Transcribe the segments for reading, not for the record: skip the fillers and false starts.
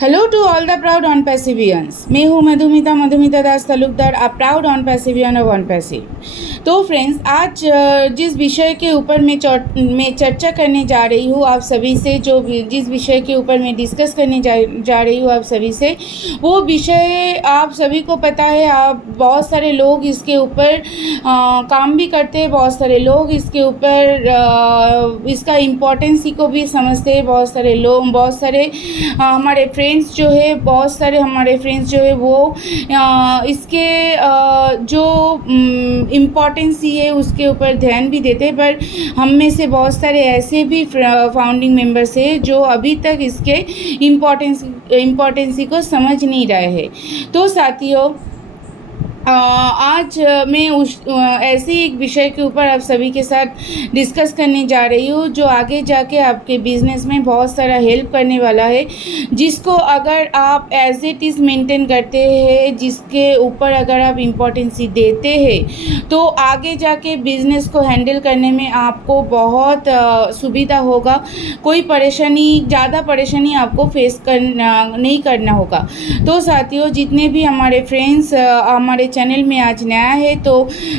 Hello to all the proud Onpassivians. मैं हूँ Madhumita Das Talukdar, a proud Onpassivian of Onpassive. तो friends, आज जिस विषय के ऊपर मैं चर्चा करने जा रही हूँ आप सभी से, जिस विषय के ऊपर मैं डिस्कस करने जा रही हूँ आप सभी से, वो विषय आप सभी को पता है। आप बहुत सारे लोग इसके ऊपर काम भी करते हैं, बहुत सारे लोग इसके ऊपर इसका इम्पोर्टेंस को भी समझते हैं। बहुत सारे हमारे फ्रेंड्स जो है वो इसके जो इम्पोर्टेंस ही है उसके ऊपर ध्यान भी देते हैं। पर हम में से बहुत सारे ऐसे भी फाउंडिंग मेंबर्स हैं जो अभी तक इसके इम्पोर्टेंस को समझ नहीं रहे हैं। तो साथियों, आज मैं ऐसे एक विषय के ऊपर आप सभी के साथ डिस्कस करने जा रही हूँ जो आगे जाके आपके बिजनेस में बहुत सारा हेल्प करने वाला है, जिसको अगर आप एज इट इज़ मेंटेन करते हैं, जिसके ऊपर अगर आप इम्पोर्टेंस देते हैं, तो आगे जाके बिजनेस को हैंडल करने में आपको बहुत सुविधा होगा। कोई ज़्यादा परेशानी आपको फेस नहीं करना होगा। तो साथियों, जितने भी हमारे फ्रेंड्स हमारे चैनल में आज नया है तो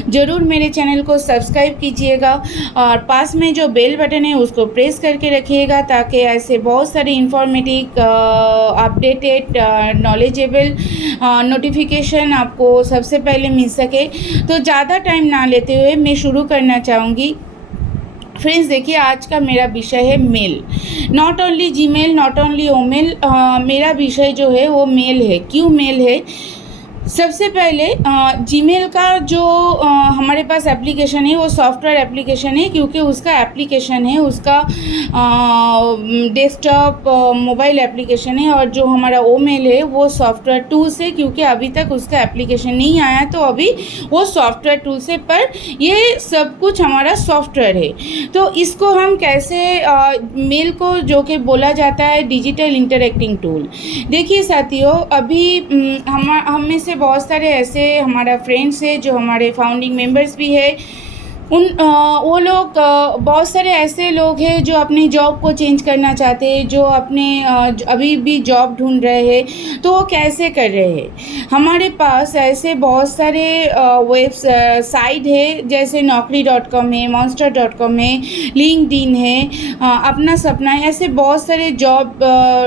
ज़रूर मेरे चैनल को सब्सक्राइब कीजिएगा और पास में जो बेल बटन है उसको प्रेस करके रखिएगा, ताकि ऐसे बहुत सारे इंफॉर्मेटिव अपडेटेड नॉलेजेबल नोटिफिकेशन आपको सबसे पहले मिल सके। तो ज़्यादा टाइम ना लेते हुए मैं शुरू करना चाहूँगी। फ्रेंड्स, देखिए, आज का मेरा विषय है mail. Not only Gmail, not only ओमेल, मेरा विषय जो है वो मेल है। क्यों मेल है? सबसे पहले जीमेल का जो हमारे पास एप्लीकेशन है वो सॉफ्टवेयर एप्लीकेशन है, क्योंकि उसका एप्लीकेशन है, उसका डेस्कटॉप मोबाइल एप्लीकेशन है। और जो हमारा ओमेल है वो सॉफ्टवेयर टूल्स है, क्योंकि अभी तक उसका एप्लीकेशन नहीं आया, तो अभी वो सॉफ्टवेयर टूल्स है। पर ये सब कुछ हमारा सॉफ्टवेयर है। तो इसको हम कैसे मेल को, जो कि बोला जाता है डिजिटल इंटरेक्टिंग टूल। देखिए साथियों, अभी हम में से बहुत सारे ऐसे हमारा फ्रेंड्स है जो हमारे फाउंडिंग मेंबर्स भी है। वो लोग, बहुत सारे ऐसे लोग हैं जो अपनी जॉब को चेंज करना चाहते हैं, जो अपने अभी भी जॉब ढूंढ रहे हैं। तो वो कैसे कर रहे हैं? हमारे पास ऐसे बहुत सारे साइट है, जैसे naukri.com है, monster.com है, लिंक्डइन है, अपना सपना है। ऐसे बहुत सारे जॉब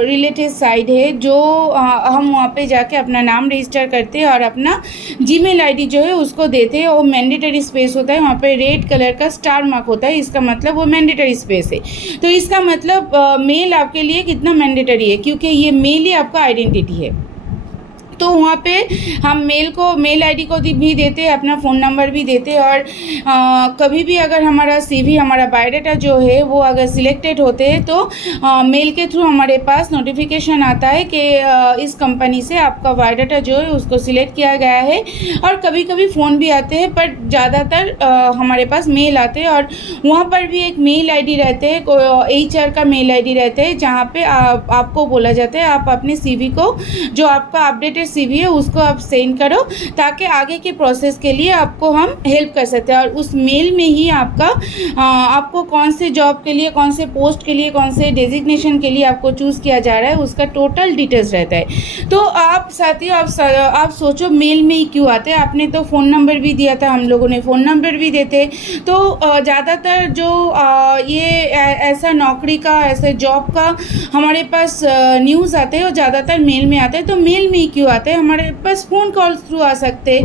रिलेटेड साइट है जो हम वहाँ पे जाके अपना नाम रजिस्टर करते हैं और अपना जीमेल आईडी जो है उसको देते हैं। वो मैंडेटरी स्पेस होता है, वहाँ पे रेड कलर का स्टार मार्क होता है, इसका मतलब वो मैंडेटरी स्पेस है। तो इसका मतलब मेल आपके लिए कितना मैंडेटरी है, क्योंकि ये मेल ही आपका आइडेंटिटी है। तो वहाँ पे हम मेल आईडी को भी देते हैं, अपना फ़ोन नंबर भी देते हैं। और कभी भी अगर हमारा सीवी, हमारा बायोडाटा जो है वो अगर सिलेक्टेड होते हैं तो मेल के थ्रू हमारे पास नोटिफिकेशन आता है कि इस कंपनी से आपका बायोडाटा जो है उसको सिलेक्ट किया गया है। और कभी कभी फ़ोन भी आते हैं, पर ज़्यादातर हमारे पास मेल आते हैं। और वहाँ पर भी एक मेल आई रहते हैं, HR का मेल आई रहते हैं, जहाँ पर आपको बोला जाता है आप अपने CV को, जो आपका अपडेटेड CV है, उसको आप सेंड करो, ताकि आगे के प्रोसेस के लिए आपको हम हेल्प कर सकते हैं। और उस मेल में ही आपको कौन से जॉब के लिए, कौन से पोस्ट के लिए, कौन से डेजिग्नेशन के लिए आपको चूज़ किया जा रहा है, उसका टोटल डिटेल्स रहता है। तो आप साथियों, आप सोचो मेल में ही क्यों आते हैं? आपने तो फ़ोन नंबर भी दिया था, हम लोगों ने फ़ोन नंबर भी देते। तो ज़्यादातर जो ये ऐसा नौकरी का, ऐसे जॉब का हमारे पास न्यूज़ आते हैं, वो ज़्यादातर मेल में आते हैं। तो मेल में ही क्यों आते हैं? हमारे पास फ़ोन कॉल थ्रू आ सकते,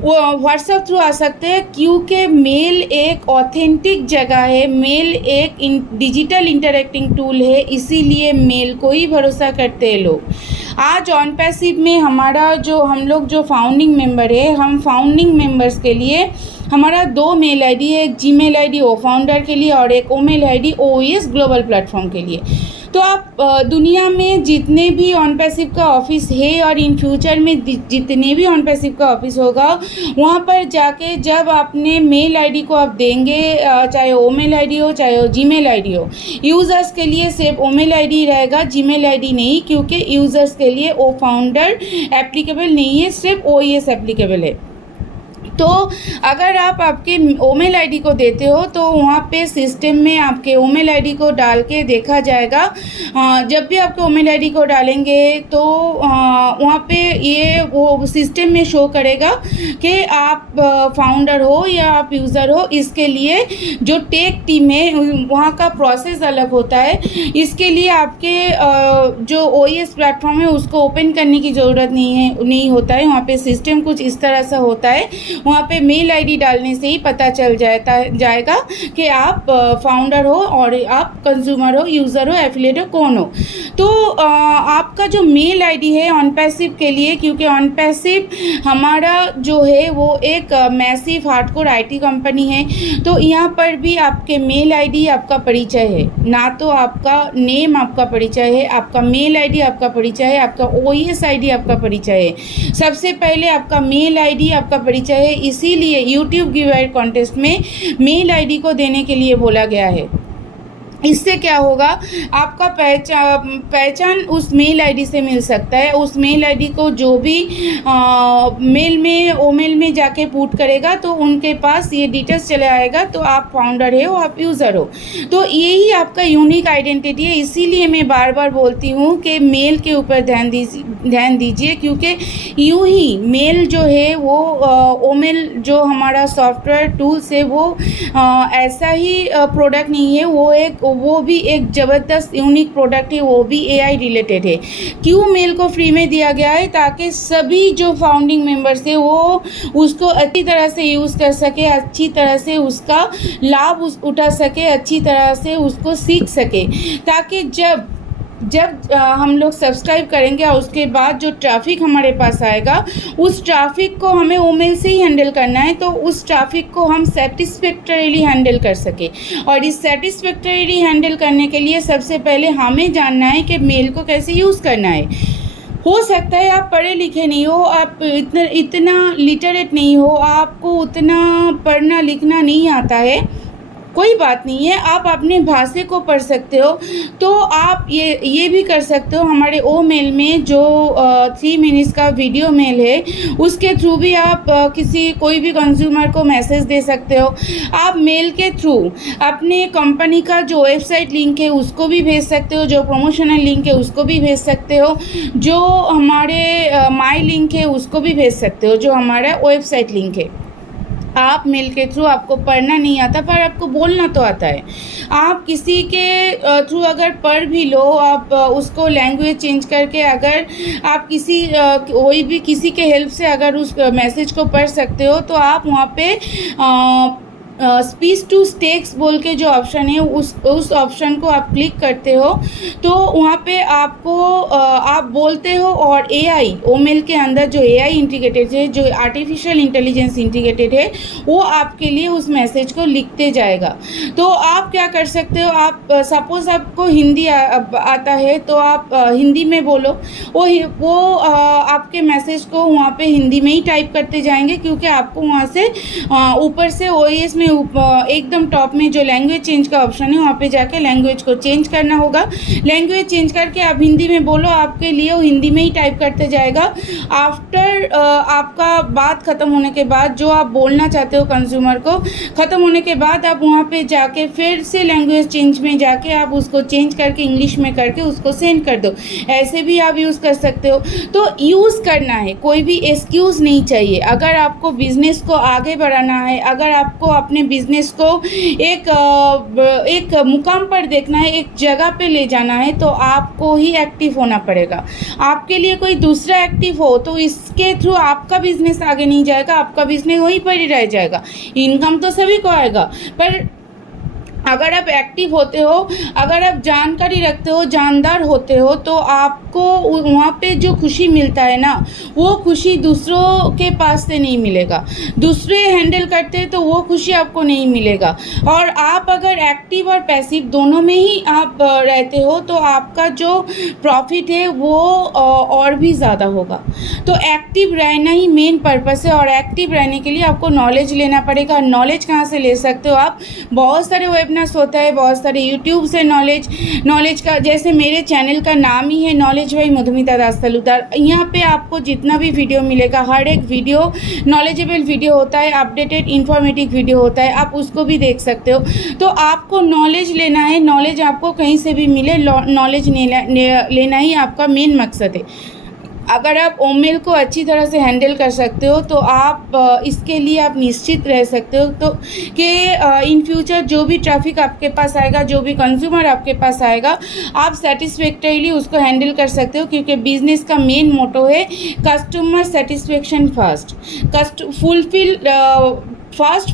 वो व्हाट्सएप थ्रू आ सकते हैं, क्योंकि मेल एक ऑथेंटिक जगह है, मेल एक डिजिटल इंटरेक्टिंग टूल है, इसीलिए मेल को ही भरोसा करते हैं लोग। आज ऑन पैसिव में हम लोग जो फाउंडिंग मेंबर है, हम फाउंडिंग मेंबर्स के लिए हमारा 2 मेल आईडी है, एक जीमेल आईडी ओ फाउंडर के लिए और एक ओमेल आईडी OES ग्लोबल प्लेटफॉर्म के लिए। तो आप दुनिया में जितने भी ऑन पैसिव का ऑफिस है और इन फ्यूचर में जितने भी ऑन पैसिव का ऑफिस होगा, वहाँ पर जाके जब आपने मेल आईडी को आप देंगे, चाहे ओमेल आईडी हो चाहे जीमेल आईडी हो, यूज़र्स के लिए सिर्फ ओमेल आईडी रहेगा, जीमेल आईडी नहीं, क्योंकि यूज़र्स के लिए ओ फाउंडर एप्लीकेबल नहीं है, सिर्फ OES एप्लीकेबल है। तो अगर आप आपके ईमेल आईडी को देते हो तो वहाँ पे सिस्टम में आपके ईमेल आईडी को डाल के देखा जाएगा। जब भी आपके ईमेल आईडी को डालेंगे तो वहाँ पे ये वो सिस्टम में शो करेगा कि आप फाउंडर हो या आप यूज़र हो। इसके लिए जो टेक टीम है वहाँ का प्रोसेस अलग होता है। इसके लिए आपके जो OS प्लेटफॉर्म है उसको ओपन करने की ज़रूरत नहीं होता है। वहाँ पे सिस्टम कुछ इस तरह से होता है। वहाँ पे मेल आईडी डालने से ही पता चल जाएगा कि आप फाउंडर हो और आप कंज्यूमर हो, यूज़र हो, एफिलिएट हो, कौन हो। तो आपका जो मेल आईडी है ऑनपैसिव के लिए, क्योंकि ऑनपैसिव हमारा जो है वो एक मैसिव हार्डकोर IT कंपनी है, तो यहाँ पर भी आपके मेल आईडी आपका परिचय है, ना तो आपका नेम आपका परिचय है। आपका मेल आईडी आपका परिचय है, आपका OS आईडी आपका परिचय है। सबसे पहले आपका मेल आईडी आपका परिचय है। इसीलिए यूट्यूब गिवअवे कॉन्टेस्ट में मेल आईडी को देने के लिए बोला गया है। इससे क्या होगा, आपका पहचान उस मेल आईडी से मिल सकता है। उस मेल आईडी को जो भी मेल में जाके पुट करेगा तो उनके पास ये डिटेल्स चले आएगा, तो आप फाउंडर हो, आप यूज़र हो। तो यही आपका यूनिक आइडेंटिटी है। इसीलिए मैं बार बार बोलती हूँ कि मेल के ऊपर ध्यान दीजिए, क्योंकि यूँ ही मेल जो है वो ईमेल जो हमारा सॉफ्टवेयर टूल्स है वो ऐसा ही प्रोडक्ट नहीं है, वो भी एक ज़बरदस्त यूनिक प्रोडक्ट है, वो भी AI रिलेटेड है। क्यों मेल को फ्री में दिया गया है, ताकि सभी जो फाउंडिंग मेंबर्स है वो उसको अच्छी तरह से यूज़ कर सके, अच्छी तरह से उसका लाभ उठा सके, अच्छी तरह से उसको सीख सके, ताकि जब हम लोग सब्सक्राइब करेंगे और उसके बाद जो ट्रैफिक हमारे पास आएगा उस ट्रैफिक को हमें ईमेल से ही हैंडल करना है, तो उस ट्रैफिक को हम सेटिस्फैक्टरीली हैंडल कर सके। और इस सेटिस्फैक्टरीली हैंडल करने के लिए सबसे पहले हमें जानना है कि मेल को कैसे यूज़ करना है। हो सकता है आप पढ़े लिखे नहीं हो, आप इतना लिटरेट नहीं हो, आपको उतना पढ़ना लिखना नहीं आता है, कोई बात नहीं है, आप अपने भाषा को पढ़ सकते हो। तो आप ये भी कर सकते हो, हमारे ओ मेल में जो 3 मिनट्स का वीडियो मेल है उसके थ्रू भी आप कोई भी कंज्यूमर को मैसेज दे सकते हो। आप मेल के थ्रू अपने कंपनी का जो वेबसाइट लिंक है उसको भी भेज सकते हो, जो प्रमोशनल लिंक है उसको भी भेज सकते हो, जो हमारे माई लिंक है उसको भी भेज सकते हो, जो हमारा वेबसाइट लिंक है। आप मेल के थ्रू, आपको पढ़ना नहीं आता पर आपको बोलना तो आता है। आप किसी के थ्रू अगर पढ़ भी लो, आप उसको लैंग्वेज चेंज करके अगर आप किसी के हेल्प से अगर उस मैसेज को पढ़ सकते हो, तो आप वहाँ पे स्पीच टू टेक्स्ट बोल के जो ऑप्शन है उस ऑप्शन को आप क्लिक करते हो, तो वहाँ पे आपको आप बोलते हो और AI ईमेल के अंदर जो AI इंटीग्रेटेड है, जो आर्टिफिशियल इंटेलिजेंस इंटीग्रेटेड है, वो आपके लिए उस मैसेज को लिखते जाएगा। तो आप क्या कर सकते हो, आप सपोज़ आपको हिंदी आता है तो आप हिंदी में बोलो, वो आपके मैसेज को वहाँ पे हिंदी में ही टाइप करते जाएंगे, क्योंकि आपको वहाँ से ऊपर से OS में एकदम टॉप में जो लैंग्वेज चेंज का ऑप्शन है वहाँ पे जाके लैंग्वेज को चेंज करना होगा। लैंग्वेज चेंज करके आप हिंदी में बोलो, आपके लिए वो हिंदी में ही टाइप करते जाएगा। आफ्टर आपका बात ख़त्म होने के बाद, जो आप बोलना चाहते हो कंज्यूमर को, ख़त्म होने के बाद आप वहाँ पे जाके फिर से लैंग्वेज चेंज में जाके आप उसको चेंज करके इंग्लिश में करके उसको सेंड कर दो। ऐसे भी आप यूज़ कर सकते हो। तो यूज़ करना है, कोई भी एक्सक्यूज़ नहीं चाहिए। अगर आपको बिज़नेस को आगे बढ़ाना है, अगर आपको अपने बिजनेस को एक मुकाम पर देखना है, एक जगह पे ले जाना है, तो आपको ही एक्टिव होना पड़ेगा। आपके लिए कोई दूसरा एक्टिव हो तो इसके थ्रू आपका बिजनेस आगे नहीं जाएगा, आपका बिजनेस वहीं पर ही रह जाएगा। इनकम तो सभी को आएगा, पर अगर आप एक्टिव होते हो, अगर आप जानकारी रखते हो, जानदार होते हो, तो आपको वहाँ पे जो खुशी मिलता है ना, वो खुशी दूसरों के पास से नहीं मिलेगा। दूसरे हैंडल करते हैं तो वो खुशी आपको नहीं मिलेगा। और आप अगर एक्टिव और पैसिव दोनों में ही आप रहते हो तो आपका जो प्रॉफिट है वो और भी ज़्यादा होगा। तो एक्टिव रहना ही मेन पर्पस है, और एक्टिव रहने के लिए आपको नॉलेज लेना पड़ेगा। नॉलेज कहाँ से ले सकते हो आप? बहुत सारे वेबिनार अवेयरनेस होता है, बहुत सारे यूट्यूब से नॉलेज का, जैसे मेरे चैनल का नाम ही है नॉलेज बाई मधुमिता दास तालुकदार। यहाँ पे आपको जितना भी वीडियो मिलेगा, हर एक वीडियो नॉलेजेबल वीडियो होता है, अपडेटेड इन्फॉर्मेटिव वीडियो होता है, आप उसको भी देख सकते हो। तो आपको नॉलेज लेना है, नॉलेज आपको कहीं से भी मिले, नॉलेज लेना ही आपका मेन मकसद है। अगर आप ओमेल को अच्छी तरह से हैंडल कर सकते हो तो आप इसके लिए आप निश्चित रह सकते हो तो कि इन फ्यूचर जो भी ट्रैफिक आपके पास आएगा, जो भी कंज्यूमर आपके पास आएगा, आप सेटिस्फैक्टरीली उसको हैंडल कर सकते हो, क्योंकि बिजनेस का मेन मोटो है customer satisfaction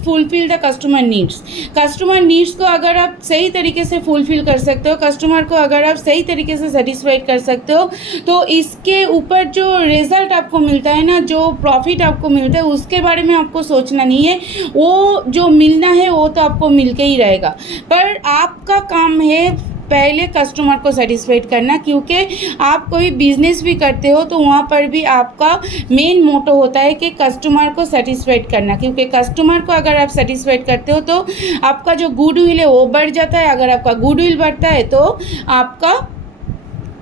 fulfil the customer needs. Customer needs को अगर आप सही तरीके से फुलफिल कर सकते हो, कस्टमर को अगर आप सही तरीके से सेटिस्फाइड कर सकते हो, तो इसके ऊपर जो रिज़ल्ट आपको मिलता है ना, जो प्रॉफिट आपको मिलता है, उसके बारे में आपको सोचना नहीं है। वो जो मिलना है वो तो आपको मिल के ही रहेगा, पर आपका काम है पहले कस्टमर को सेटिस्फाइड करना, क्योंकि आप कोई बिजनेस भी करते हो तो वहाँ पर भी आपका मेन मोटो होता है कि कस्टमर को सेटिस्फाइड करना, क्योंकि कस्टमर को अगर आप सेटिस्फाइड करते हो तो आपका जो गुडविल है वो बढ़ जाता है। अगर आपका गुडविल बढ़ता है तो आपका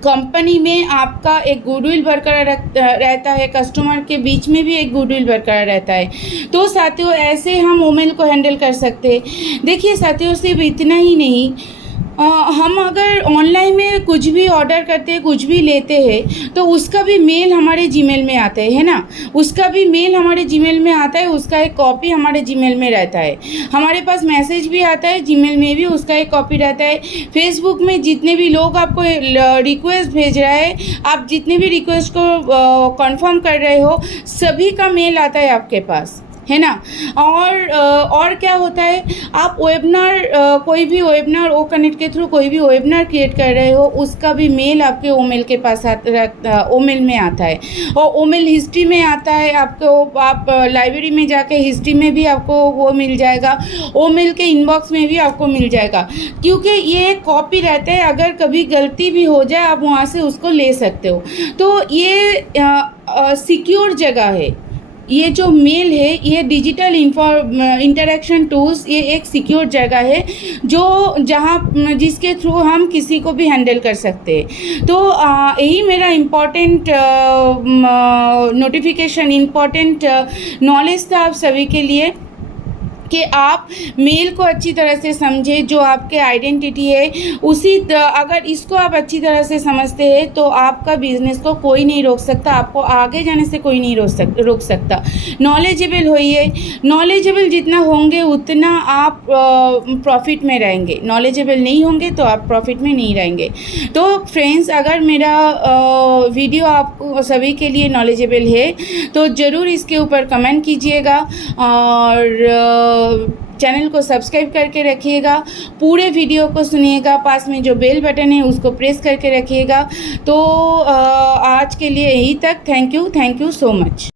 कंपनी में आपका एक गुडविल बरकरार रहता है, कस्टमर के बीच में भी एक गुडविल बरकरार रहता है। तो साथियों, ऐसे हम ओमेल को हैंडल कर सकते हैं। देखिए साथियों, सिर्फ इतना ही नहीं, हम अगर ऑनलाइन में कुछ भी ऑर्डर करते हैं, कुछ भी लेते हैं, तो उसका भी मेल हमारे जीमेल में आता है ना, उसका भी मेल हमारे जीमेल में आता है, उसका एक कॉपी हमारे जीमेल में रहता है। हमारे पास मैसेज भी आता है, जीमेल में भी उसका एक कॉपी रहता है। फेसबुक में जितने भी लोग आपको रिक्वेस्ट भेज रहा है, आप जितने भी रिक्वेस्ट को कंफर्म कर रहे हो, सभी का मेल आता है आपके पास, है ना। और क्या होता है, आप वेबिनार कोई भी वेबिनार ओ कनेक्ट के थ्रू कोई भी वेबिनार क्रिएट कर रहे हो, उसका भी मेल आपके ओमेल के पास ओमेल में आता है, और ओमेल हिस्ट्री में आता है आपको। आप लाइब्रेरी में जाके हिस्ट्री में भी आपको वो मिल जाएगा, ओमेल के इनबॉक्स में भी आपको मिल जाएगा, क्योंकि ये कॉपी रहता है। अगर कभी गलती भी हो जाए, आप वहाँ से उसको ले सकते हो। तो ये सिक्योर जगह है। ये जो मेल है, ये डिजिटल इंटरेक्शन टूल्स, ये एक सिक्योर जगह है जिसके थ्रू हम किसी को भी हैंडल कर सकते हैं। तो यही मेरा इम्पोर्टेंट नोटिफिकेशन, इम्पोर्टेंट नॉलेज था आप सभी के लिए, कि आप मेल को अच्छी तरह से समझें। जो आपके आइडेंटिटी है, अगर इसको आप अच्छी तरह से समझते हैं तो आपका बिजनेस को कोई नहीं रोक सकता, आपको आगे जाने से कोई नहीं रोक सकता। नॉलेजेबल होइए, नॉलेजेबल जितना होंगे उतना आप प्रॉफिट में रहेंगे, नॉलेजेबल नहीं होंगे तो आप प्रॉफिट में नहीं रहेंगे। तो फ्रेंड्स, अगर मेरा वीडियो आपको सभी के लिए नॉलेजेबल है तो ज़रूर इसके ऊपर कमेंट कीजिएगा, और चैनल को सब्सक्राइब करके रखिएगा, पूरे वीडियो को सुनिएगा, पास में जो बेल बटन है उसको प्रेस करके रखिएगा। तो आज के लिए यही तक। Thank you so much.